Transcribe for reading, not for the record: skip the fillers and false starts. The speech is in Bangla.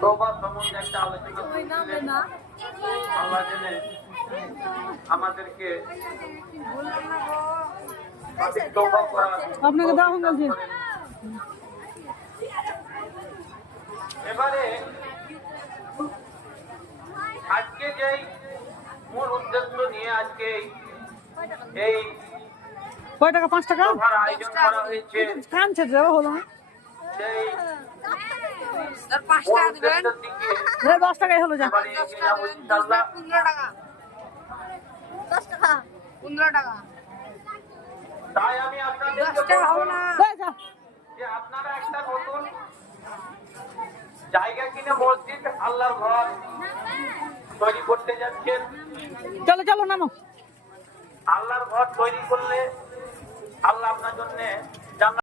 তওবা সম্বন্ধে একটা আলোচনা করছিলেন। আল্লাহ জানে আমাদেরকে তওবা করার আপনাকে দাও বলছি। এবারে আজকে যেই মূল উদ্দেশ্য নিয়ে আজকে এই কয় টাকা? 5 টাকা সভার আয়োজন করা হয়েছে, কান ছেড়ে যাবো হলো না। সেই পাঁচ টাকা দিবেন। উদ্দেশ্যের দিকে 10 টাকাই হলো যা। এবারে এগিয়ে যাবো ইনশাআল্লাহ। 15 টাকা 10 টাকা 15 টাকা তাই আমি আপনাদেরকে 10 টাকা হবে বলবো না। যা যে আপনারা একটা নতুন জায়গা কিনে মসজিদ আল্লাহর ঘর তৈরি করতে যাচ্ছেন। চলো চলো নামো। আল্লাহর ঘর তৈরি করলে আল্লাহ আপনার জন্য জান্নাত